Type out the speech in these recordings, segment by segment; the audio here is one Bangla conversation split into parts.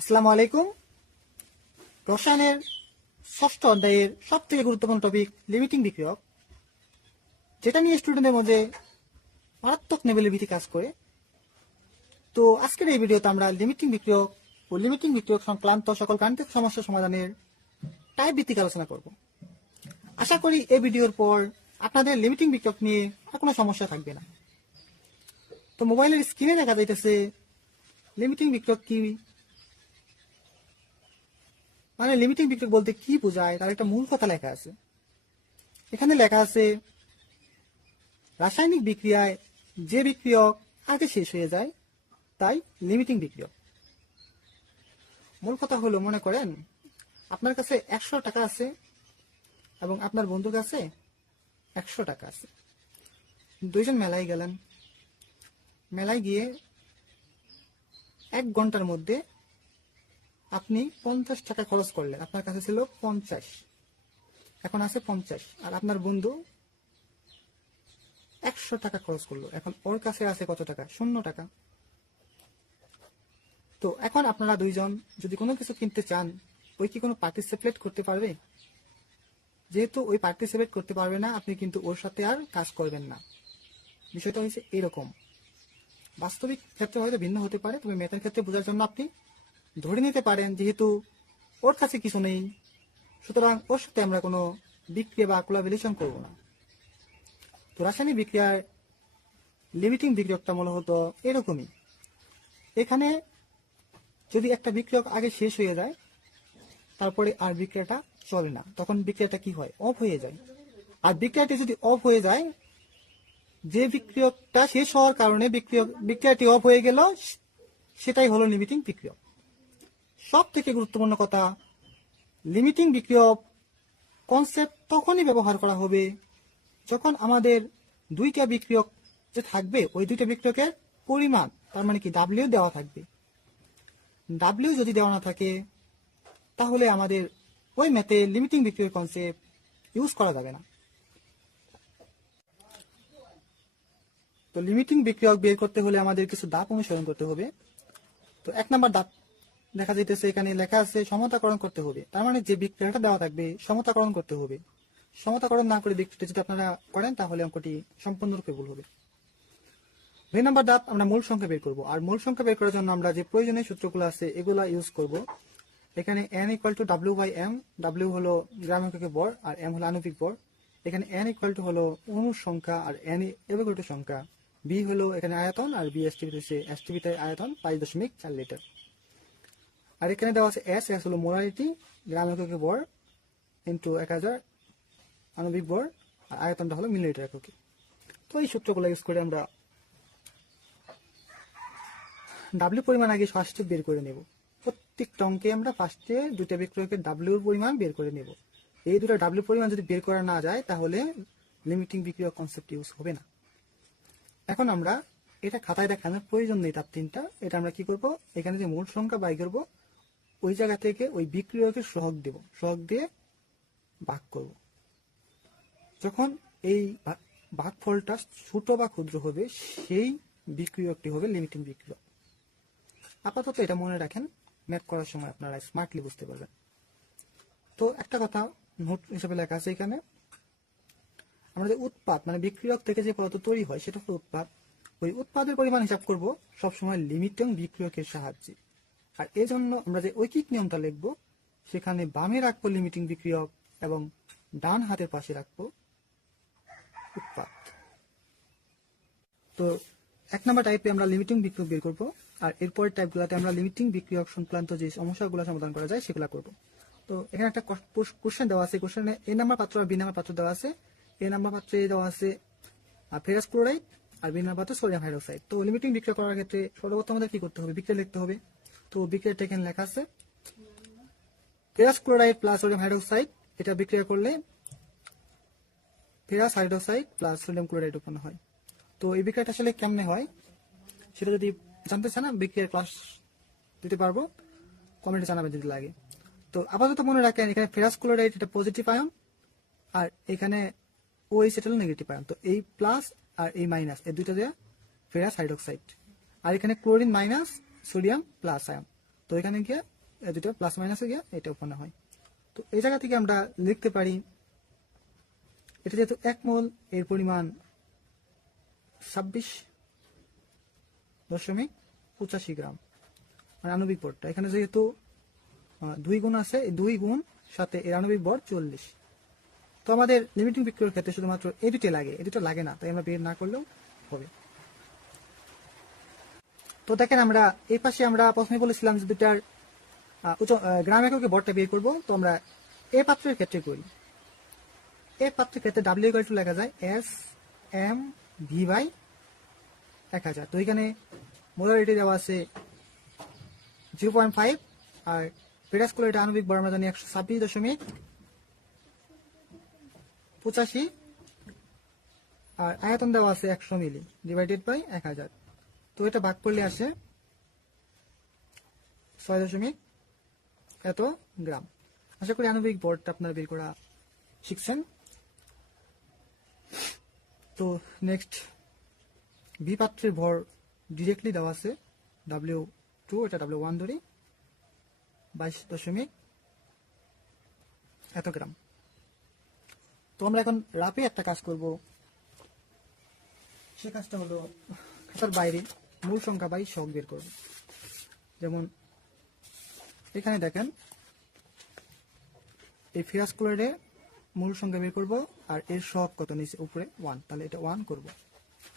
আসসালামু আলাইকুম। রসায়নের ষষ্ঠ অধ্যায়ের সব থেকে গুরুত্বপূর্ণ টপিক লিমিটিং বিক্রিয়ক, যেটা নিয়ে স্টুডেন্টদের মধ্যে মারাত্মক লেভেলের ভীতি কাজ করে। তো আজকের এই ভিডিওতে আমরা লিমিটিং বিক্রিয়ক ও লিমিটিং বিক্রিয়ক সংক্রান্ত সকল গাণিতিক সমস্যা সমাধানের টাইপ ভিত্তিক আলোচনা করব। আশা করি এই ভিডিওর পর আপনাদের লিমিটিং বিক্রিয়ক নিয়ে আর কোনো সমস্যা থাকবে না। তো মোবাইলের স্ক্রিনে দেখা যাইতেছে লিমিটিং বিক্রিয়ক কি, মানে লিমিটিং বিক্রিয়ক বলতে কি বোঝায় তার একটা মূল কথা লেখা আছে। এখানে লেখা আছে রাসায়নিক বিক্রিয়ায় যে বিক্রিয়ক আগে শেষ হয়ে যায় তাই লিমিটিং বিক্রিয়ক। মূল কথা হলো, মনে করেন আপনার কাছে 100 টাকা আছে এবং আপনার বন্ধুর কাছে 100 টাকা আছে। দুইজন মেলায় গেলেন, মেলায় গিয়ে 1 ঘন্টার মধ্যে আপনি 50 টাকা খরচ করলেন। আপনার কাছে ছিল 50, এখন আছে 50, আর আপনার বন্ধু 100 টাকা খরচ করলো, এখন ওর কাছে আছে কত টাকা? 0 টাকা। তো এখন আপনারা দুইজন যদি কোনো কিছু কিনতে চান, ওই কি কোনো পার্টিসিপেট করতে পারবে? যেহেতু ওই পার্টিসিপেট করতে পারবে না, আপনি কিন্তু ওর সাথে আর কাজ করবেন না। বিষয়টা হয়েছে এরকম। বাস্তবিক ক্ষেত্রে হয়তো ভিন্ন হতে পারে, তবে ম্যাথের ক্ষেত্রে বোঝার জন্য আপনি ধরে নিতে পারেন যেহেতু ওর কাছে কিছু নেই, সুতরাং ওর সাথে আমরা কোনো বিক্রিয়া বা কোলাবোরেশন করব না। তো রাসায়নিক বিক্রিয়ার লিমিটিং বিক্রিয়কটা মূলত এরকমই। এখানে যদি একটা বিক্রিয়ক আগে শেষ হয়ে যায়, তারপরে আর বিক্রিয়াটা চলে না, তখন বিক্রিয়াটা কি হয়? অফ হয়ে যায়। আর বিক্রিয়াটি যদি অফ হয়ে যায়, যে বিক্রিয়কটা শেষ হওয়ার কারণে বিক্রিয়াটি অফ হয়ে গেল, সেটাই হলো লিমিটিং বিক্রিয়ক। সব থেকে গুরুত্বপূর্ণ কথা, লিমিটিং বিক্রিয়ক কনসেপ্ট তখনই ব্যবহার করা হবে যখন আমাদের দুইটা বিক্রিয়ক যে থাকবে, ওই দুইটা বিক্রিয়কের পরিমাণ, তার মানে কি ডাব্লিউ দেওয়া থাকবে। ডাব্লিউ যদি দেওয়া না থাকে, তাহলে আমাদের ওই ম্যাথে লিমিটিং বিক্রিয়ক কনসেপ্ট ইউজ করা যাবে না। তো লিমিটিং বিক্রিয়ক বের করতে হলে আমাদের কিছু ধাপ অনুসরণ করতে হবে। তো 1 নম্বর ধাপ দেখা যাইতেছে, এখানে লেখা আছে সমতাকরণ করতে হবে। তার মানে যে বিক্রিয়াটা দেওয়া থাকবে সমতাকরণ করতে হবে। সমতাকরণ না করে বিক্রিয়াটা যদি আপনারা করেন, তাহলে অঙ্কটি সম্পূর্ণরূপে ভুল হবে। 2 নম্বর ধাপ, আমরা মূল সংখ্যা বের করব। আর মূল সংখ্যা বের করার জন্য আমরা যে প্রয়োজনীয় সূত্রগুলো আছে এগুলা ইউজ করব। এখানে n = w/m, w হলো গ্রাম এককে ভর আর m হলো আণবিক ভর। এখানে n = হলো অণুর সংখ্যা আর n অ্যাভোগাড্রো সংখ্যা, b হলো এখানে আয়তন আর b এসটিভিতে আয়তন 5.4 লিটার। আর এখানে দেওয়া আছে s হলো মোলারিটি, গ্রাম এককে ভর ইন্টু 1000 আণবিক ভর, আর আয়তনটা হলো মিলিলিটার এককে। তো এই সূত্রগুলো ইউজ করে আমরা ডাব্লিউ পরিমাণ আগে ফার্স্টে বের করে নেব। প্রত্যেকটা অঙ্কে আমরা ফার্স্টে দুইটা বিক্রিয়কের ডাব্লিউর পরিমাণ বের করে নেব। এই দুটো ডাব্লিউ পরিমাণ যদি বের করা না যায়, তাহলে লিমিটিং বিক্রিয়ক কনসেপ্ট ইউজ হবে না। এখন আমরা এটা খাতায় দেখানোর প্রয়োজন নেই, তার 3টা। এটা আমরা কি করব, এখানে যে মূল সংখ্যা বাই করব, ওই জায়গা থেকে ওই বিক্রিয়কের সহগ দেব, সহগ দিয়ে ভাগ করব। যখন এই ভাগফলটা ছোট বা ক্ষুদ্র হবে, সেই বিক্রিয়কটি হবে লিমিটিং বিক্রিয়ক। আপাতত এটা মনে রাখেন, ম্যাথ করার সময় আপনারা স্মার্টলি বুঝতে পারবেন। তো একটা কথা নোট হিসেবে লেখা আছে এখানে, আমরা যে উৎপাদ মানে বিক্রিয়ক থেকে যে পদার্থ তৈরি হয় সেটা হলো উৎপাদ। ওই উৎপাদের পরিমাণ হিসাব করব সবসময় লিমিটিং বিক্রিয়কের সাহায্যে। আর এই জন্য আমরা যে ঐকিক নিয়মটা লিখব, সেখানে বামে রাখবো লিমিটিং বিক্রিয়ক এবং ডান হাতের পাশে রাখবো উৎপাদ। তো 1 নম্বর টাইপে আমরা লিমিটিং বিক্রিয়ক বের করব, আর এরপরের টাইপগুলোতে আমরা লিমিটিং বিক্রিয়ক সংক্রান্ত যে সমস্যাগুলো সমাধান করা যায় সেগুলো করব। তো এখানে একটা কোশ্চেন দেওয়া আছে, কোশ্চেনে এ নাম্বার পাত্র আর বি নাম্বার পাত্র দেওয়া আছে। এ নাম্বার পাত্রে দেওয়া আছে ফেরাস ক্লোরাইড আর বি নাম্বার পাত্রে সোডিয়াম হাইড্রোক্সাইড। তো লিমিটিং বিক্রিয়া করার ক্ষেত্রে সর্বপ্রথম আমাদের কি করতে হবে, বিক্রিয়া লিখতে হবে। তো বিক্রিয়াটা এখানে লেখা আছে ferrous chloride plus sodium hydroxide, এটা বিক্রিয়া করলে ferrous hydroxide plus sodium chloride উৎপন্ন হয়। তো এই বিক্রিয়াটা আসলে কেমনে হয় সেটা যদি জানতে চান, বিক্রিয়ার ক্লাস দিতে পারবো, কমেন্টে জানাবেন যদি লাগে। তো আপাতত মনে রাখেন, এখানে ফেরাস ক্লোরাইড এটা পজিটিভ আয়ন, আর এখানে OH এটা হলো নেগেটিভ আয়ন। তো এই প্লাস আর এই মাইনাস, এই দুইটা দেওয়া ফেরাস হাইড্রোক্সাইড। আর এখানে chlorine minus sodium plus ion. তো এখানে গিয়ে এই দুটো প্লাস মাইনাসে গিয়ে এটা উৎপন্ন হয়। তো এই জায়গা থেকে আমরা লিখতে পারি এটা যেহেতু 1 মোল, এর পরিমাণ 26.85 গ্রাম, মানে আণবিক ভরটা এখানে যেহেতু 2 গুণ আছে, এই 2 গুণ সাথে এর আণবিক ভর 40। তো আমাদের লিমিটিং বিক্রিয়ার ক্ষেত্রে শুধুমাত্র এই দুটো লাগে, এই দুটো লাগে না, তাই আমরা বের না করলেও হবে। তো দেখেন আমরা এই পাশে আমরা প্রথমে বলেছিলাম যে দুটার গ্রাম এককে ভরটা বের করব। তো আমরা এ পাত্রের ক্ষেত্রে করি। এ পাত্রের ক্ষেত্রে ডাব্লিউ ইকুয়াল টু লেখা যায় এস এম ভি বাই 1000। তো এখানে মোলারিটি দেওয়া আছে 0.5, আর পেরাস কুলারিটি আণবিক ভর আমরা জানি 126.85, আর আয়তন দেওয়া আছে 100 মিলি ডিভাইডেড বাই 1000। তো এটা ভাগ করলে আসে 6 এত গ্রাম। আশা করি আণবিক ভরটা আপনারা বের করা শিখছেন। তো নেক্সট বি পাত্রের ভর ডিরেক্টলি দেওয়া আছে W2, এটা W1 ধরি 22 এত গ্রাম। তো আমরা এখন রাপে একটা কাজ করব। সে কাজটা হলো খাতার বাইরে মূল সংখ্যা বাই শক বের করব। যেমন এখানে দেখেন এই ফেরাস কুলারে মূল সংখ্যা বের করব, আর এর শক কত নিচে উপরে 1, তাহলে এটা 1 করব।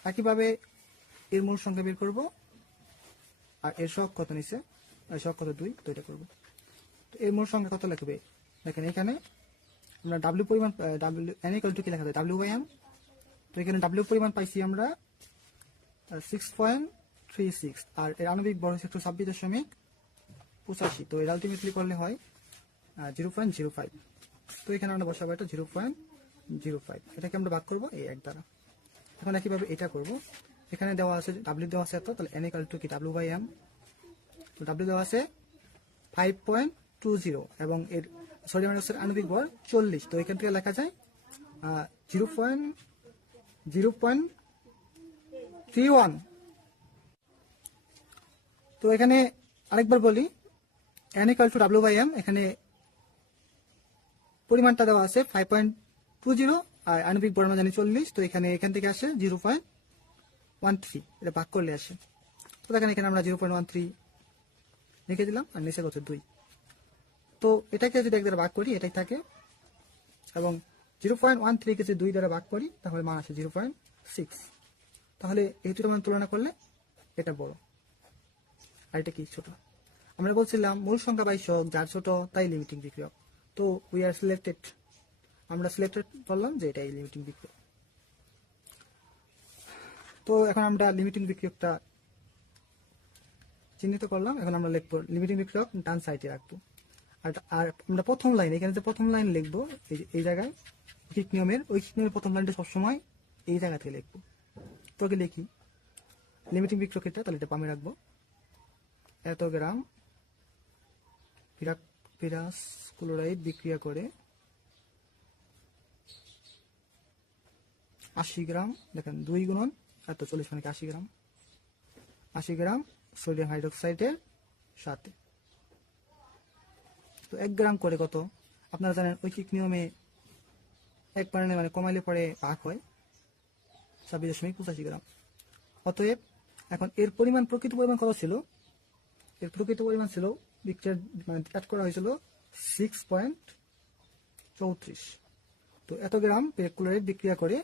একইভাবে এর মূল সংখ্যা বের করব, আর এর শক কত নিচে, আর শক কত 2, তো এটা করব। তো এর মূল সংখ্যা কত লিখবে দেখেন, এখানে আমরা ডাব্লিউ পরিমাণ ডাব্লিউ এন ইকুয়াল টু কি লেখা যায় ডাব্লিউ বাই এম। তো এখানে ডাব্লিউ পরিমাণ পাইছি আমরা 6.36, আর এর আণবিক ভর হচ্ছে 126.85। তো এর আলটিমেটলি করলে হয় 0.05। তো এখানে আমরা বসাবো এটা 0.05, এটাকে আমরা ভাগ করবো এই 1 দ্বারা। এখন একইভাবে এটা করব। এখানে দেওয়া আছে ডাব্লিউ দেওয়া আছে এত, তাহলে এন ইকুয়াল টু কি ডাব্লিউ বাই এম। তো ডাব্লিউ দেওয়া আছে 5.20, এবং এর সোডিয়াম হাইড্রোক্সাইড আণবিক ভর 40। তো এখান থেকে লেখা যায় 0.31। তো এখানে আরেকবার বলি, N equal to W by M, এখানে পরিমাণটা দেওয়া আছে 5.20, আর আণবিক ভর আমরা জানি 40। তো এখান থেকে আসে 0.13, এটা ভাগ করলে আসে। তো দেখেন এখানে আমরা 0.13 লিখে দিলাম, আর নিচে কত 2। তো এটাকে যদি 1 দ্বারা ভাগ করি এটাই থাকে, এবং 0.13 কে যদি 2 দ্বারা ভাগ করি তাহলে মান আসে 0.6। তাহলে এই দুটো মান তুলনা করলে এটা বড়, আর এটা কি ছোট। আমরা বলছিলাম মূল সংখ্যা বাই শক, যার ছোট তাই লিমিটিং বিক্রিয়ক। তো উই আর সিলেক্টেড, আমরা সিলেক্টেড করলাম যে এটাই লিমিটিং বিক্রিয়ক। তো এখন আমরা লিমিটিং বিক্রিয়কটা চিহ্নিত করলাম। এখন আমরা লিখবো লিমিটিং বিক্রিয়ক ডান সাইডে রাখবো। আর আমরা প্রথম লাইন, এখানে যে প্রথম লাইন লিখবো এই জায়গায় ঐকিক নিয়মের প্রথম লাইনটা সবসময় এই জায়গা থেকে লিখবো। তোকে লিখি লিমিটিং বিক্রিয়কটা, তাহলে এটা বামে রাখবো। এত গ্রাম ফেরাস ক্লোরাইড বিক্রিয়া করে 80 গ্রাম, দেখেন 2 গুণন এত 40 মানে 80 গ্রাম, 80 গ্রাম সোডিয়াম হাইড্রোক্সাইডের সাথে। তো 1 গ্রাম করে কত আপনারা জানেন, ঐকিক নিয়মে 1 পারলে মানে কমাইলে পরে ভাগ হয় 26.85 গ্রাম। অতএব এখন এর পরিমাণ প্রকৃত পরিমাণ কত ছিল, এর প্রকৃত পরিমাণ ছিল বিক্রিয়ার মানে অ্যাড করা হয়েছিল 6.34। তো এত গ্রাম ক্লোরাইড বিক্রিয়া করে,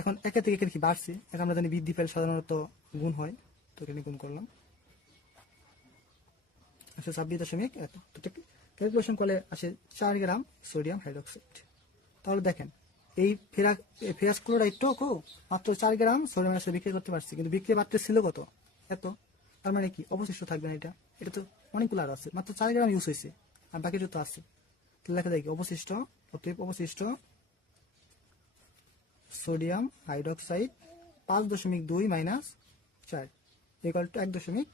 এখন একে থেকে এখানে কি বাড়ছে, এখন আমরা জানি বৃদ্ধি পেলে সাধারণত গুণ হয়, তো এখানে গুণ করলাম 26 এত। তো ক্যালকুলেশন করলে আসে 4 গ্রাম সোডিয়াম হাইড্রোক্সাইড। তাহলে দেখেন এই ফেরাস ক্লোরাইডটাও মাত্র 4 গ্রাম সোডিয়াম হাইড্রোক্সাইড বিক্রি করতে পারছি, কিন্তু বিক্রিয়া পাত্রে ছিল কত এত। তার মানে কি অবশিষ্ট থাকবে না, এটা তো অনেকগুলো আর আছে, মাত্র 4 গ্রাম ইউজ হয়েছে, আর বাকি যত আছে তো লেখা যায় কি অবশিষ্ট। অতএব অবশিষ্ট sodium hydroxide 5.2 minus 4 equal to 1.2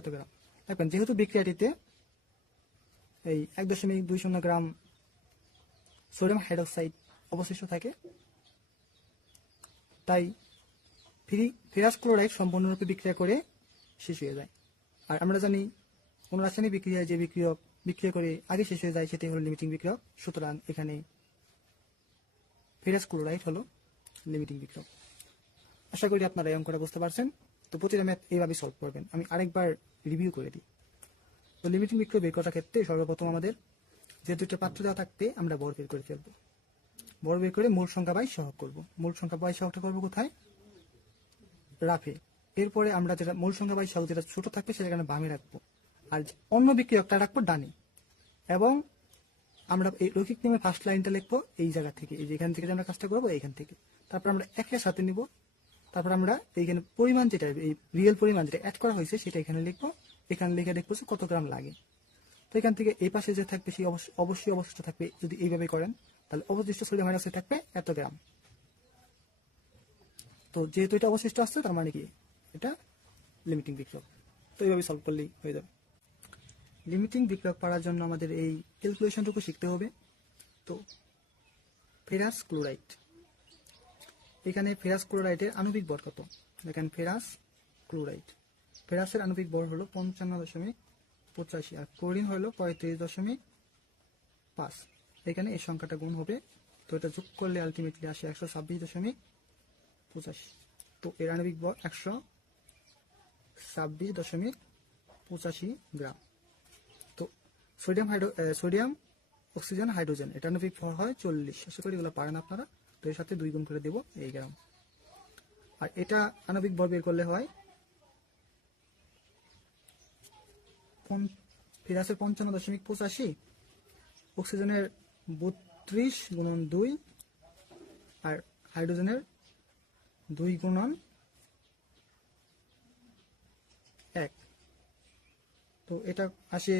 এত গ্রাম। দেখবেন যেহেতু বিক্রিয়াটিতে এই 1.20 গ্রাম সোডিয়াম হাইড্রোক্সাইড অবশিষ্ট থাকে, তাই ফেরাস ক্লোরাইড সম্পূর্ণরূপে বিক্রিয়া করে শেষ হয়ে যায়। আর আমরা জানি কোন রাসায়নিক বিক্রিয়ায় যে বিক্রিয়ক বিক্রিয়া করে আগে শেষ হয়ে যায় সেটাই হলো লিমিটিং বিক্রিয়ক। সুতরাং এখানে ফেরাস ক্লোরাইড হলো লিমিটিং বিক্রিয়ক। আশা করি আপনারা এই অঙ্কটা বুঝতে পারছেন। তো প্রতিটা ম্যাথ এইভাবে সলভ করবেন। আমি আরেকবার রিভিউ করে দিই। তো লিমিটিং বিক্রিয়ক বের করার ক্ষেত্রে সর্বপ্রথম আমাদের যে দুটো পাত্র দেওয়া থাকতে আমরা বর বের করে ফেলবো। বর বের করে মূল সংখ্যা বাই সহগ করব। মূল সংখ্যা বাই সহগটা করবো কোথায়? রাফে। এরপরে আমরা যেটা মূল সংখ্যা বাই সহগ যেটা ছোট থাকবে সেটা এখানে বামে রাখবো, আর অন্য বিক্রিয়কটা রাখবো ডানে। এবং আমরা এই রৈখিক নিয়মের ফার্স্ট লাইনটা লিখবো এই জায়গা থেকে, এই যেখান থেকে আমরা কাজটা করবো এইখান থেকে। তারপর আমরা একের সাথে নিব। তারপর আমরা এইখানে পরিমাণ যেটা এই রিয়েল পরিমাণ যেটা অ্যাড করা হয়েছে সেটা এখানে লিখবো। এখানে লিখে দেখবো যে কত গ্রাম লাগে। তো এখান থেকে এই পাশে যে থাকবে সেই অবশ্যই অবশিষ্ট থাকবে। যদি এইভাবে করেন তাহলে অবশিষ্ট সোডিয়াম হাইড্রোক্সাইড থাকবে এত গ্রাম। তো যেহেতু এটা অবশিষ্ট আসছে তার মানে কি এটা লিমিটিং বিক্রিয়ক। তো এইভাবে সলভ করলেই হয়ে যাবে। লিমিটিং বিক্রিয়ক পাওয়ার জন্য আমাদের এই ক্যালকুলেশনটুকু শিখতে হবে। তো ফেরাস ক্লোরাইড, এখানে ফেরাস ক্লোরাইডের আণবিক ভর কত? দেখেন ফেরাস ক্লোরাইড, ফেরাসের আণবিক ভর হলো 55.85 আর ক্লোরিন হলো 35.5। এখানে এই সংখ্যাটা গুণ হবে। তো এটা যোগ করলে আলটিমেটলি আসে 126.85। তো এর আণবিক ভর 126.85 গ্রাম। তো সোডিয়াম অক্সিজেন হাইড্রোজেন এটা আণবিক ভর হয় 40। আশা করি এগুলো পারেন আপনারা। তো এর সাথে 2 গুণ করে দেব এই গ্রাম। আর এটা আণবিক ভর বের করলে হয় ফেরাসের 55.85, অক্সিজেনের 32 গুণন 2 আর হাইড্রোজেনের 2 গুণন 1। তো এটা আসে।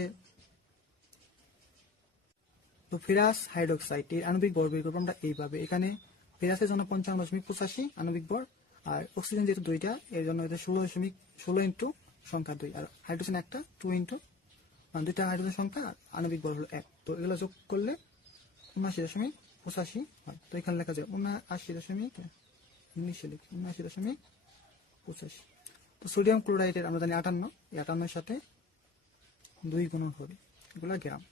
তো ফেরাস হাইড্রোক্সাইড এর আণবিক ভর বের করবো আমরা এইভাবে। এখানে ফেরাসের জন্য 55.85 আণবিক ভর, আর অক্সিজেন যেহেতু 2টা এর জন্য এটা 16 ইন্টু সংখ্যা 2, আর হাইড্রোজেন একটা 2 ইন্টু 2টা হাইড্রোজেন সংখ্যা, আণবিক ভর হলো 1। তো এগুলো যোগ করলে 79.85 হয়। তো এখানে লেখা যায় 79.85। তো সোডিয়াম ক্লোরাইডের আমরা জানি 58, এই 58 সাথে 2 গুণন হবে, এগুলা গ্রাম।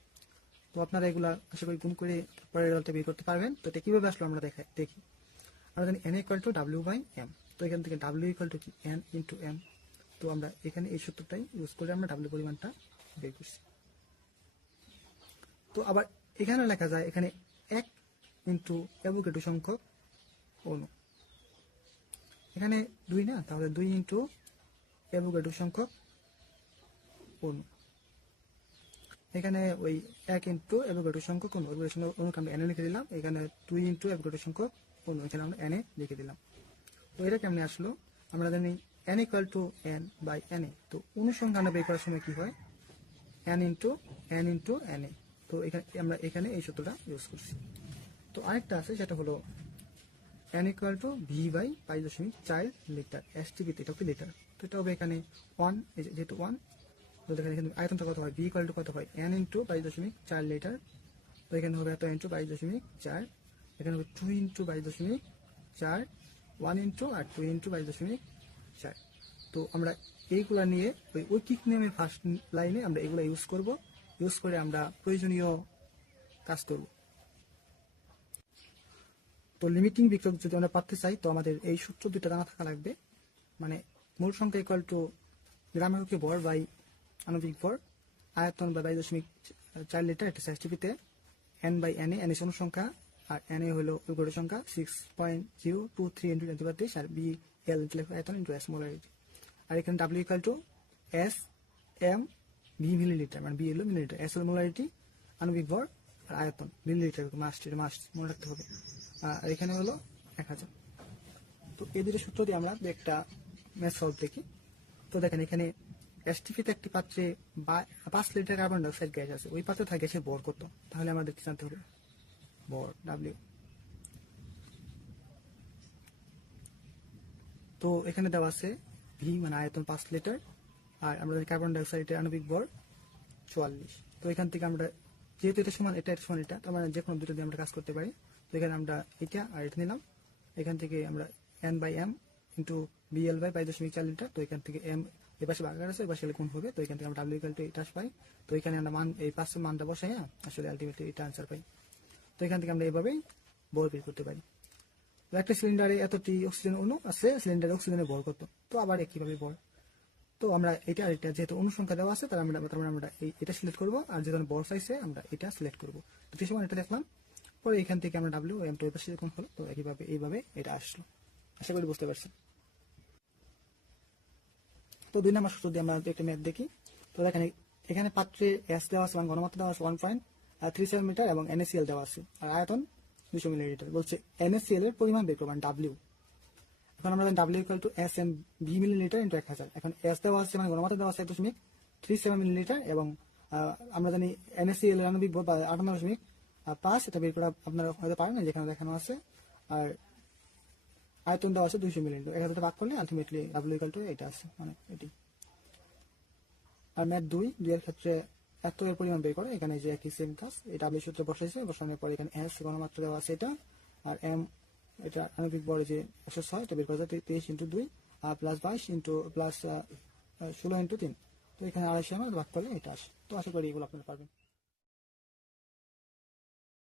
তো আপনারা এগুলা আশা করি গুণ করে পরের রেজাল্টটা বের করতে পারবেন। তো এটা কিভাবে আসলো আমরা দেখি। আমরা জানি n = W/m। তো এখান থেকে W = কি n × m। তো আমরা এখানে এই সূত্রটাই ইউজ করে আমরা W পরিমাণটা বের করছি। তো আবার এখানে লেখা যায় এখানে 1 × অ্যাভোগাড্রো সংখ্যক অণু। এখানে 2 না, তাহলে 2 × অ্যাভোগাড্রো সংখ্যক অণু। এখানে ওই 1 × অ্যাভোগাড্রো সংখ্যক অণু, অণুকে আমরা এনে লিখে দিলাম। এখানে 2 × অ্যাভোগাড্রো সংখ্যক অণু, এখানে আমরা এনে লিখে দিলাম। তো এটা কেমনে আসলো? আমরা জানি n = n/na। তো অনুসংখ্যান বের করার সময় কি হয়? n × na। তো আমরা এখানে এই সূত্রটা ইউজ করছি। তো আরেকটা আছে সেটা হলো n = v/5.4 লিটার। STP-তে এটা হবে লিটার। তো এটা হবে এখানে 1, যেহেতু 1। তো দেখেন এখানে আয়তনটা কত হয়? v = কত হয়? n × 5.4 litre. তো এখানে হবে এত n × 5.4। এখানে হবে 2 × 5.4, 1 × আর 2 × 5.4। তো আমরা এইগুলা নিয়ে ওই ঐকিক নিয়মের ফার্স্ট লাইনে আমরা এগুলা ইউজ করব। ইউজ করে আমরা প্রয়োজনীয় কাজ করব। তো লিমিটিং বিক্রিয়ক যদি আমরা পারতে চাই তো আমাদের এই সূত্র দুটো জানা থাকা লাগবে। মানে মূল সংখ্যা = গ্রাম এককে ভর বাই আণবিক ভর, আয়তন বা 22.4 লিটার, এটা STP-তে n/na, n অনুসংখ্যা আর na হলো অ্যাভোগাড্রো সংখ্যা 6.023 × 10⁻23 আর bl আয়তন × s মোলারিটি। আর এখানে w = s m v millilitre, মানে b হলো মিলিলিটার, s হলো মোলারিটি, আণবিক ভর আর আয়তন মিলিলিটার মাস মনে রাখতে হবে। আর এখানে হলো 1000। তো এই দুটো সূত্র দিয়ে আমরা একটা ম্যাথ সলভ দেখি। তো দেখেন এখানে STP-তে একটি পাত্রে 5 লিটার কার্বন ডাইঅক্সাইড গ্যাস আছে। ওই পাত্রে থাকে গ্যাসের ভর কত? তাহলে আমাদের জানতে হবে ভর W। তো এখানে দেওয়া আছে V মানে আয়তন 5 লিটার, আর আমরা কার্বন ডাইঅক্সাইডের আণবিক ভর 44। তো এখান থেকে আমরা যেহেতু এটা সমান এটা তার মানে যে কোনো দুটো দিয়ে আমরা কাজ করতে পারি। তো এখানে আমরা এটা আর এটা নিলাম। এখান থেকে আমরা n/m × bl/5.4 লিটার। তো এখান থেকে m এই পাশে ভাগাকার আছে, এই পাশে গুণ হবে। তো এখান থেকে আমরা ডাব্লিউ ইকুয়াল টু এটা পাই। তো এখানে আমরা মান এই 5 মানটা বসাই, হ্যাঁ আসলে আলটিমেটলি এটা আনসার পাই। তো এখান থেকে আমরা এইভাবেই ভর বের করতে পারি। তো একটা সিলিন্ডারে এতটি অক্সিজেন অণু আছে, সিলিন্ডারে অক্সিজেনের ভর কত, তো আবার কিভাবে ভর। তো আমরা এটা আর এটা যেহেতু অনুসংখ্যা দেওয়া আছে, তার মানে আমরা এটা সিলেক্ট করবো, আর যেহেতু বড় চাইছে আমরা এটা সিলেক্ট করবো। তো সেই সময় এটা দেখলাম, পরে এখান থেকে আমরা ডাব্লিউ এম টু এর পাশে যখন হলো, তো এইভাবে এটা আসলো। আশা করি বুঝতে পারছেন। তো 2 নম্বর সূত্র দিয়ে আমরা একটা ম্যাথ দেখি। তো দেখেন এখানে পাত্রে এস দেওয়া আছে, মানে ঘনমাত্রা দেওয়া আছে 1.37 মিটার এবং NaCl দেওয়া আছে, আর আয়তন 200 মিলিলিটার। বলছে NaCl এর পরিমাণ বের করবেন ডাব্লিউ। এখন আমরা জানি W equal to S M V millilitre into 1000। এখন এস দেওয়া আছে, মানে ঘনমাত্রা দেওয়া আছে 1.37 মিলিলিটার, এবং আমরা জানি NaCl এর আণবিক ভর 58.5, এটা বের করা আপনারা হয়তো পারেন না, যেখানে দেখানো আছে। আর আয়তন দেওয়া আছে 200 মিলিলিটার, 1000 ভাগ করলে আলটিমেটলি ডাব্লিউ ইকুয়াল টু এটা আছে, মানে এটি। আর ম্যাথ 2 এর ক্ষেত্রে এত এর পরিমাণ বের করে, এখানে যে একই সেম কাজ, এই ডাব্লিউ সূত্রে বসাইছে, বসানোর পর এখানে এস ঘনমাত্রা দেওয়া আছে এটা, আর এম এটা আণবিক ভর যে 106, এটা বের করা যায় 23 ইন্টু 2 আর প্লাস 22 ইন্টু প্লাস 16 ইন্টু 3। তো এখানে 250 ভাগ করলে এটা আসে। তো আশা করি এগুলো আপনারা পারবেন।